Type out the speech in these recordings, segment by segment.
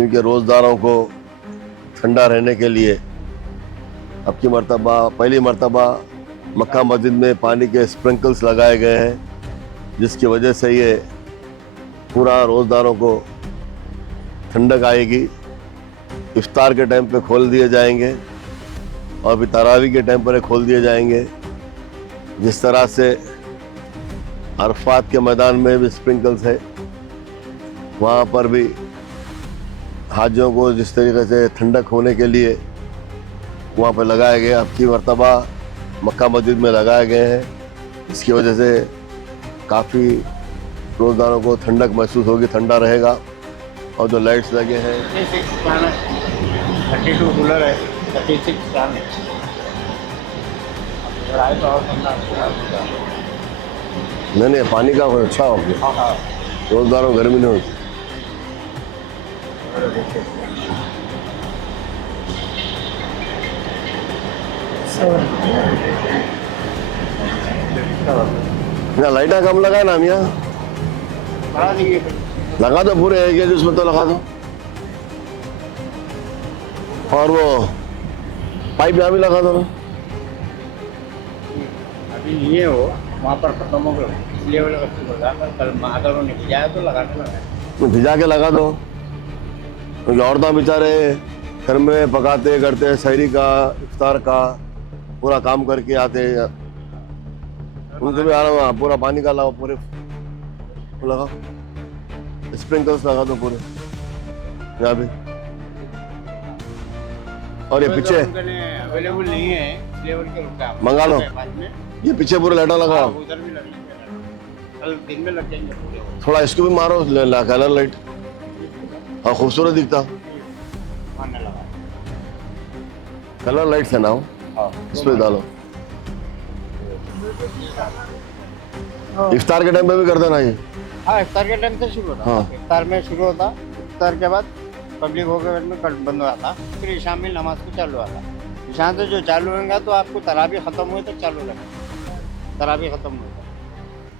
क्योंकि रोज़दारों को ठंडा रहने के लिए अब की मर्तबा पहली मर्तबा मक्का मस्जिद में पानी के स्प्रिंकल्स लगाए गए हैं, जिसकी वजह से ये पूरा रोज़दारों को ठंडक आएगी। इफ्तार के टाइम पे खोल दिए जाएंगे और भी तरावी के टाइम पर खोल दिए जाएंगे। जिस तरह से अरफात के मैदान में भी स्प्रिंकल्स है, वहाँ पर भी हाजियों को जिस तरीके से ठंडक होने के लिए वहाँ पर लगाए गए, अब की मर्तबा मक्का मस्जिद में लगाए गए हैं। इसकी वजह से काफ़ी रोज़दारों को ठंडक महसूस होगी, ठंडा रहेगा। और जो लाइट्स लगे हैं 32 कूलर है, 36 फैन है। नहीं, पानी का अच्छा हो गया, रोज़दारों गर्मी नहीं होती। लाइटा कम लगा ना मियाँ, लगा दो पूरे एक गेज उसमें तो लगा दो। और वो पाइप यहाँ भी लगा दो ना। अभी ये हो वहाँ पर खत्म हो गया, इसलिए वो लगा कल मादरों ने भिजाया तो लगाने लगा। भिजा के लगा दो, क्योंकि औरतें बेचारे घर में पकाते करते, सहरी का इफ्तार का पूरा काम करके आते हैं, उनको भी आ रहा हूँ। पूरा पानी का लाओ, पूरे लगाओ, स्प्रिंकल्स लगा दो पूरे यहाँ भी। और ये पीछे अवेलेबल नहीं है, इसलिए उनके रुका मंगा लो। ये पीछे पूरे लाइटा लगाओ, उधर भी लगेंगे, कल दिन में लग जाएंगे पूरे। थोड़ा इसको भी मारो कलर लाइट, हाँ खूबसूरत दिखता। कलर लाइट्स है ना, इस पे डालो। इफ्तार के टाइम पे भी कर देना ये। हाँ, इफ्तार के टाइम से शुरू होता। हाँ। इफ्तार में शुरू होता, इफ्तार के बाद पब्लिक हो गए में बंद हुआ था, फिर ईशा में नमाज को चालू हुआ था। ईशा से जो चालू होगा तो आपको तरावी खत्म हुए तो चालू लगेगा, तरावी खत्म हुआ।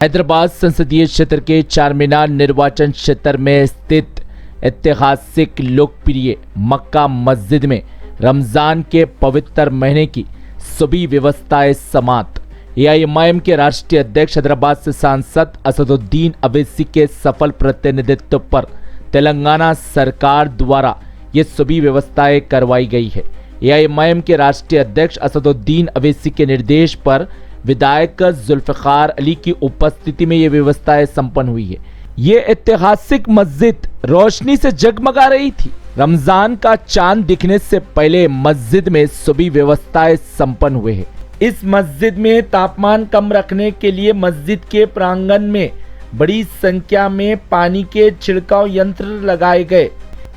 हैदराबाद संसदीय क्षेत्र के चारमीनार निर्वाचन क्षेत्र में स्थित ऐतिहासिक लोकप्रिय मक्का मस्जिद में रमजान के पवित्र महीने की सभी व्यवस्थाएं समाप्त। एआईएमआईएम के राष्ट्रीय अध्यक्ष हैदराबाद से सांसद असदुद्दीन अवैसी के सफल प्रतिनिधित्व पर तेलंगाना सरकार द्वारा ये सभी व्यवस्थाएं करवाई गई है। एआईएमआईएम के राष्ट्रीय अध्यक्ष असदुद्दीन अवैसी के निर्देश पर विधायक जुल्फिकार अली की उपस्थिति में ये व्यवस्थाएं संपन्न हुई है। ये ऐतिहासिक मस्जिद रोशनी से जगमगा रही थी। रमजान का चांद दिखने से पहले मस्जिद में सभी व्यवस्थाएं संपन्न हुए हैं। इस मस्जिद में तापमान कम रखने के लिए मस्जिद के प्रांगण में बड़ी संख्या में पानी के छिड़काव यंत्र लगाए गए,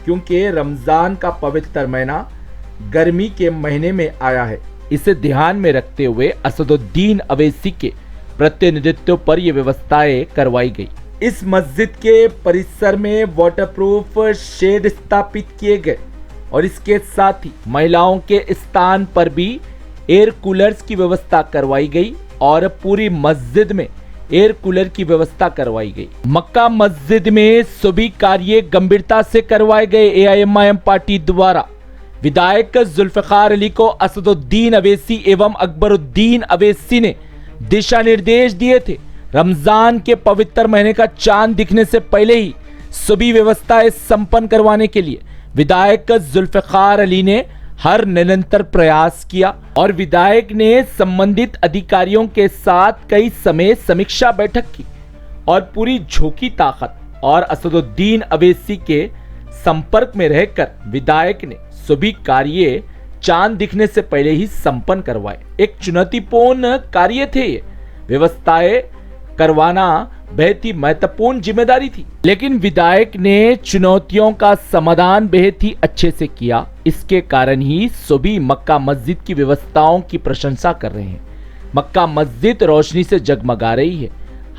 क्योंकि रमजान का पवित्र महीना गर्मी के महीने में आया है। इसे ध्यान में रखते हुए असदुद्दीन अवैसी के प्रतिनिधित्व पर यह व्यवस्थाएं करवाई गई। इस मस्जिद के परिसर में वाटरप्रूफ शेड स्थापित किए गए और इसके साथ ही महिलाओं के स्थान पर भी एयर कूलर्स की व्यवस्था करवाई गई और पूरी मस्जिद में एयर कूलर की व्यवस्था करवाई गई। मक्का मस्जिद में सभी कार्य गंभीरता से करवाए गए। एआईएमआईएम पार्टी द्वारा विधायक जुल्फिकार अली को असदुद्दीन अवैसी एवं अकबरुद्दीन अवैसी ने दिशा निर्देश दिए थे। रमजान के पवित्र महीने का चांद दिखने से पहले ही सभी व्यवस्थाएं संपन्न करवाने के लिए विधायक जुल्फिकार अली ने हर निरंतर प्रयास किया और विधायक ने संबंधित अधिकारियों के साथ कई समय समीक्षा बैठक की और पूरी झोंकी ताकत और असदुद्दीन अवैसी के संपर्क में रहकर विधायक ने सभी कार्य चांद दिखने से पहले ही संपन्न करवाए। एक चुनौतीपूर्ण कार्य थे ये, व्यवस्थाएं करवाना बेहद ही महत्वपूर्ण जिम्मेदारी थी, लेकिन विधायक ने चुनौतियों का समाधान बेहद ही अच्छे से किया। इसके कारण ही सभी मक्का मस्जिद की व्यवस्थाओं की प्रशंसा कर रहे हैं। मक्का मस्जिद रोशनी से जगमगा रही है।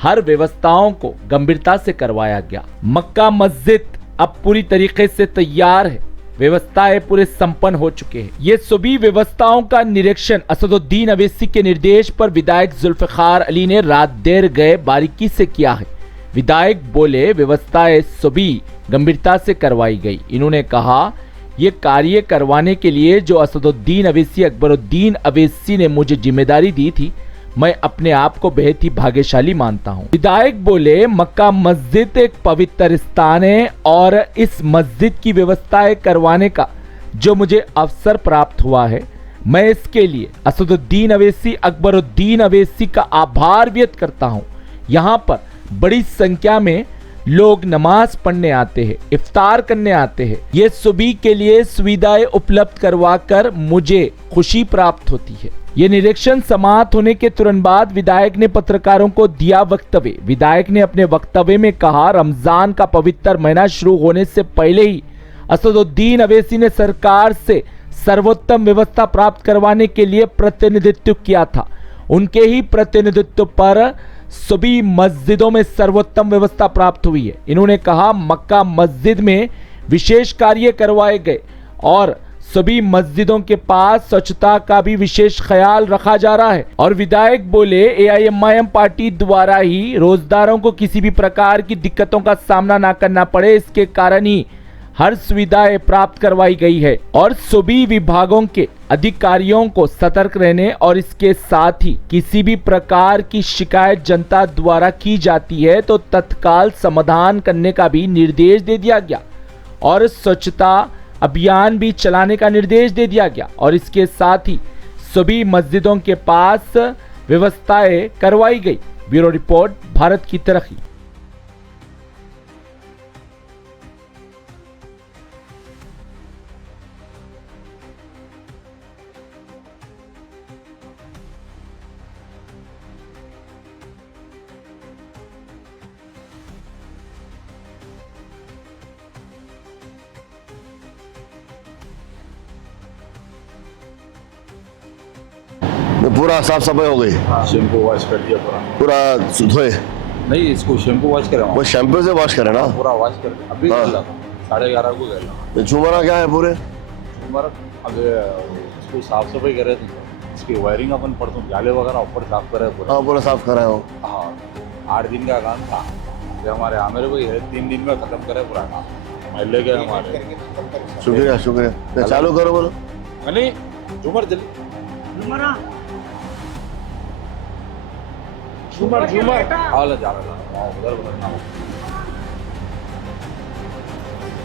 हर व्यवस्थाओं को गंभीरता से करवाया गया। मक्का मस्जिद अब पूरी तरीके से तैयार है। व्यवस्थाएं पूरे संपन्न हो चुके हैं। ये सभी व्यवस्थाओं का निरीक्षण असदुद्दीन अवैसी के निर्देश पर विधायक जुल्फिकार अली ने रात देर गए बारीकी से किया है। विधायक बोले, व्यवस्थाएं सभी गंभीरता से करवाई गई। इन्होंने कहा, ये कार्य करवाने के लिए जो असदुद्दीन अवैसी अकबरुद्दीन अवैसी ने मुझे जिम्मेदारी दी थी, मैं अपने आप को बेहद ही भाग्यशाली मानता हूँ। विधायक बोले, मक्का मस्जिद एक पवित्र स्थान है और इस मस्जिद की व्यवस्थाएं करवाने का जो मुझे अवसर प्राप्त हुआ है, मैं इसके लिए असदुद्दीन अवैसी अकबरुद्दीन अवैसी का आभार व्यक्त करता हूँ। यहाँ पर बड़ी संख्या में लोग नमाज पढ़ने आते हैं, इफ्तार करने आते हैं। ये सभी के लिए सुविधाएं उपलब्ध करवाकर मुझे खुशी प्राप्त होती है। ये निरीक्षण समाप्त होने के तुरंत बाद विधायक ने पत्रकारों को दिया वक्तव्य। विधायक ने अपने वक्तव्य में कहा, रमजान का पवित्र महीना शुरू होने से पहले ही असदुद्दीन अवैसी ने सरकार से सर्वोत्तम व्यवस्था प्राप्त करवाने के लिए प्रतिनिधित्व किया था। उनके ही प्रतिनिधित्व पर सभी मस्जिदों में सर्वोत्तम व्यवस्था प्राप्त हुई है। इन्होंने कहा, मक्का मस्जिद में विशेष कार्य करवाए गए और सभी मस्जिदों के पास स्वच्छता का भी विशेष ख्याल रखा जा रहा है। और विधायक बोले, AIMIM पार्टी द्वारा ही रोजदारों को किसी भी प्रकार की दिक्कतों का सामना ना करना पड़े, इसके कारण ही हर सुविधाएं प्राप्त करवाई गई है और सभी विभागों के अधिकारियों को सतर्क रहने और इसके साथ ही किसी भी प्रकार की शिकायत जनता द्वारा की जाती है तो तत्काल समाधान करने का भी निर्देश दे दिया गया और स्वच्छता अभियान भी चलाने का निर्देश दे दिया गया और इसके साथ ही सभी मस्जिदों के पास व्यवस्थाएं करवाई गई। ब्यूरो रिपोर्ट, भारत की तरक्की। पूरा साफ सफाई हो गई, शैम्पू वॉश कर दिया पूरा धोए? नहीं, इसको शैम्पू वॉश करें वो शैम्पू से वॉश करे ना? पूरा वॉश कर दिया। अभी हाँ। 11:30 को गया झुमरा क्या है पूरे? हमारा अब इसको साफ सफाई करे थे, इसकी वायरिंग अपन पड़ता जाले वगैरह ऊपर साफ करे पूरा। हाँ, पूरा साफ करा हो। हाँ, 8 दिन का काम था, ये हमारे आमिर को 3 दिन में खत्म करे पूरा काम। ले गए हमारे। शुक्रिया शुक्रिया। तो चालू करो, बोलो। नहीं, झूमर जल्दी झूमर हाल जा रहा उधर बनना।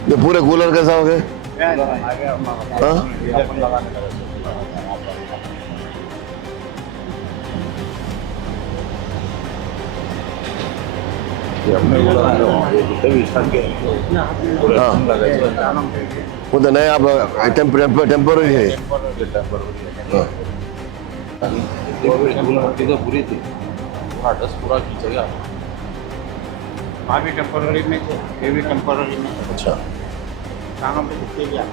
ये पूरे कूलर कैसा हो गए? हाँ? वो तो नहीं, आप टेम्पोररी है। पूरी थी, पूरा डस्ट पूरा खींचेगा। वहाँ भी टेम्पोररी में थे, ये भी टेम्पोररी में। अच्छा, कहाँ पे दिखते क्या?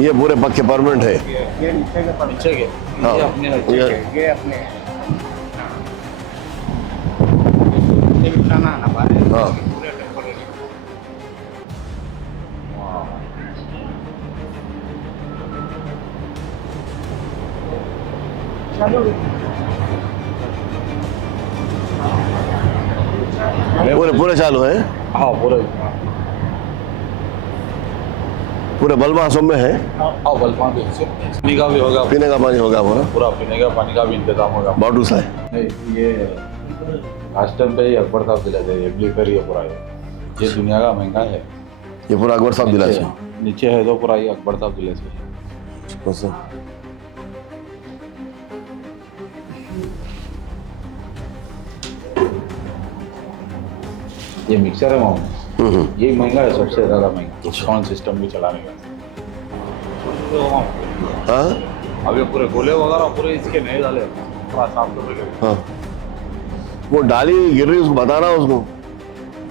ये पूरे पक्के परमानेंट है। ये नीचे के पर नीचे के हाँ, ये अपने ये अपने ये बिछाना है ना बाहर। हाँ। पूरे टेम्पोररी। पूरे पूरे चालू है? हाँ, पूरे बल्बा सब में है? हाँ, बल्बा भी पीने का भी होगा, पीने का पानी होगा पूरा? पूरा पीने का पानी का भी इंतजाम होगा। बॉटल सा है? नहीं, ये लास्ट टाइम पे ही अकबर साहब दिला थे, ये पूरा ये दुनिया का महंगा है। ये पूरा अकबर साहब दिला है? नीचे है तो पूरा ये अकबर साहब दिले से। ये मिक्सर है मामू, ये महंगा है, सबसे ज़्यादा महंगा साउंड सिस्टम भी चलाने का। हाँ? अब ये पूरे गोले वगैरह पूरे इसके नए डाले, पूरा साफ सफाई। हाँ, वो डाली गिर रही, उसको बताना उसको।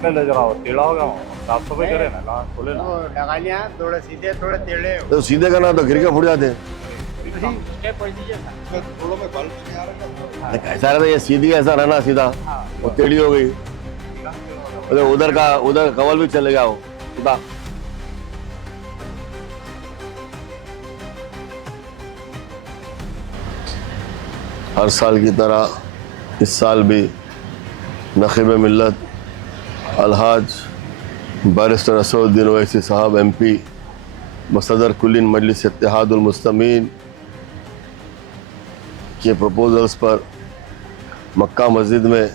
नहीं ले जरा टेढ़ा होगा, साफ सफाई करे ना, खोले ना। वो लगा लिया, थोड़े सीधे थोड़े टेढ़े। तो सीधे करना तो गिर के फुट जाते हैं। ऐसा रहता, ये सीधी ऐसा रहना सीधा, वो टेढ़ी हो गई, उधर कवल भी चले गया वो सीधा। हर साल की तरह इस साल भी नखीब मिल्लत अलहाज बैरिस्टर असदुद्दीन ओवैसी साहब MP सदर कुलीन मजलिस इत्तेहादुल मुस्लिमीन के प्रपोजल्स पर मक्का मस्जिद में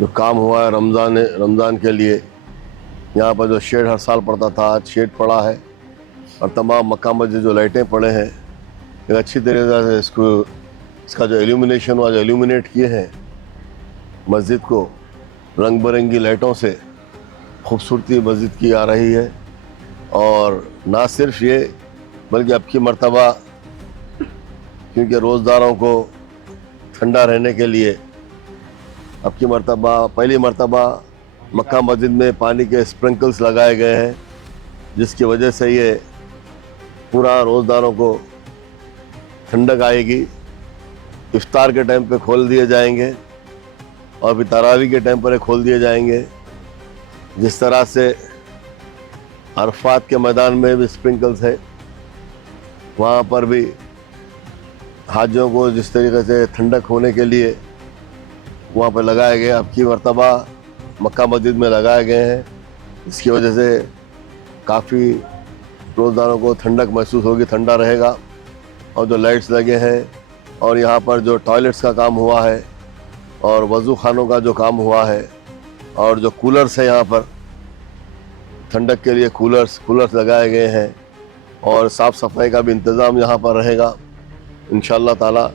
जो काम हुआ है रमज़ान के लिए, यहाँ पर जो शेड हर साल पड़ता था आज शेड पड़ा है और तमाम मक्का मस्जिद जो लाइटें पड़े हैं एक अच्छी तरीके से इसका जो एल्यूमिनेशन हुआ, जो एल्यूमिनेट किए हैं मस्जिद को रंग बिरंगी लाइटों से खूबसूरती मस्जिद की आ रही है। और ना सिर्फ ये बल्कि अब की मर्तबा क्योंकि रोज़दारों को ठंडा रहने के लिए अब की मर्तबा पहली मर्तबा मक्का मस्जिद में पानी के स्प्रिंकल्स लगाए गए हैं, जिसकी वजह से ये पूरा रोज़दारों को ठंडक आएगी। इफ्तार के टाइम पे खोल दिए जाएंगे और फिर तरावी के टाइम पर खोल दिए जाएंगे। जिस तरह से अरफात के मैदान में भी स्प्रिंकल्स है, वहाँ पर भी हाजियों को जिस तरीके से ठंडक होने के लिए वहाँ पर लगाए गए, अब की मर्तबा मक्का मस्जिद में लगाए गए हैं। इसकी वजह से काफ़ी रोज़दारों को ठंडक महसूस होगी, ठंडा रहेगा। और जो लाइट्स लगे हैं और यहाँ पर जो टॉयलेट्स का काम हुआ है और वज़ू खानों का जो काम हुआ है और जो कूलर्स है यहाँ पर ठंडक के लिए कूलर्स लगाए गए हैं और साफ़ सफाई का भी इंतज़ाम यहाँ पर रहेगा। इंशाअल्लाह ताला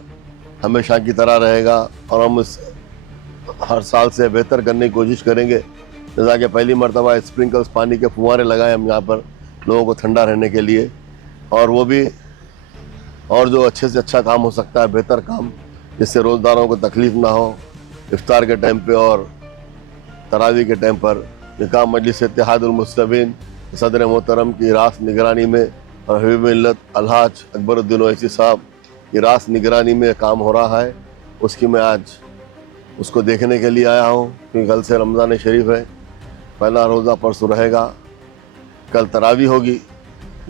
हमेशा की तरह रहेगा और हम इस हर साल से बेहतर करने की कोशिश करेंगे। जैसा कि पहली मर्तबा स्प्रिंकल्स पानी के फुहारे लगाए हम यहाँ पर लोगों को ठंडा रहने के लिए, और वो भी और जो अच्छे से अच्छा काम हो सकता है, बेहतर काम, जिससे रोज़दारों को तकलीफ़ ना हो इफ्तार के टाइम पे और तरावी के टाइम पर। ये काम मजलिस इत्तेहादुल मुस्लिमीन सदर मोहतरम की रास निगरानी में और हबीब मिल्लत अलहाज अकबरुद्दीन ओवैसी साहब की रास निगरानी में काम हो रहा है। उसकी मैं आज उसको देखने के लिए आया हूँ क्योंकि कल से रमज़ान शरीफ है, पहला रोज़ा परसों रहेगा, कल तरावी होगी,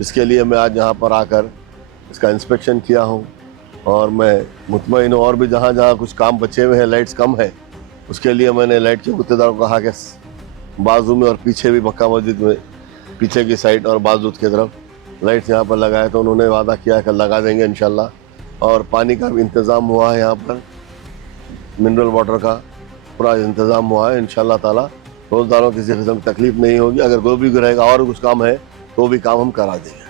इसके लिए मैं आज यहाँ पर आकर इसका इंस्पेक्शन किया हूँ। और मैं मुतमईन हूँ और भी जहाँ जहाँ कुछ काम बचे हुए हैं, लाइट्स कम है, उसके लिए मैंने लाइट के गुत्तेदारों को कहा कि बाजू में और पीछे भी मक्का मस्जिद में पीछे की साइड और बाजू की तरफ लाइट्स यहाँ पर लगाए, तो उन्होंने वादा किया कि लगा देंगे इंशाल्लाह। और पानी का भी इंतज़ाम हुआ है, यहाँ पर मिनरल वाटर का पूरा इंतज़ाम हुआ है। इंशाल्लाह ताला रोज़दारों किसी किस्म की तकलीफ़ नहीं होगी। अगर कोई भी रहेगा और कुछ काम है तो भी काम हम करा देंगे।